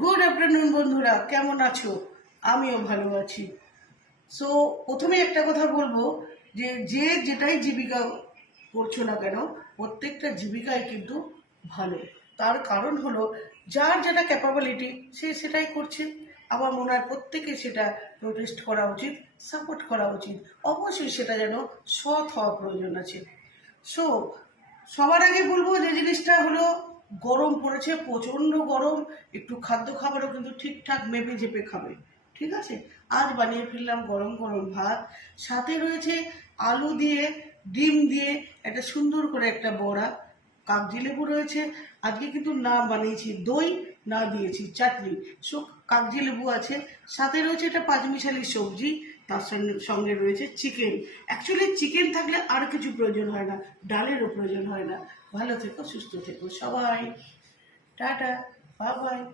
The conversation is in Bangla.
গুড আফটারনুন বন্ধুরা, কেমন আছো? আমিও ভালো আছি। সো প্রথমে একটা কথা বলবো যে যে যেটাই জীবিকা করছো না কেন, প্রত্যেকটা জীবিকাই কিন্তু ভালো। তার কারণ হলো যার যেটা ক্যাপাবিলিটি সে সেটাই করছে। আমার মনে হয় প্রত্যেকে সেটা প্রোটেস্ট করা উচিত, সাপোর্ট করা উচিত। অবশ্যই সেটা যেন সৎ হওয়া প্রয়োজন আছে। সো সবার আগে বলবো যে জিনিসটা হলো, গরম পড়েছে, প্রচণ্ড গরম। একটু খাদ্য খাবারও কিন্তু ঠিকঠাক মেপে চেপে খাবে, ঠিক আছে? আজ বানিয়ে ফেললাম গরম গরম ভাত, সাথে রয়েছে আলু দিয়ে ডিম দিয়ে একটা সুন্দর করে একটা বড়া, কাগজি লেবু রয়েছে। আজকে কিন্তু না বানিয়েছি দই, না দিয়েছি চাটনি। সো কাগজি লেবু আছে, সাথে রয়েছে এটা পাঁচমিশালি সবজি, তার সঙ্গে সঙ্গে রয়েছে চিকেন। অ্যাকচুয়ালি চিকেন থাকলে আর কিছু প্রয়োজন হয় না, ডালেরও প্রয়োজন হয় না। ভালো থেকো, সুস্থ থেকো সবাই। Tata, bye bye.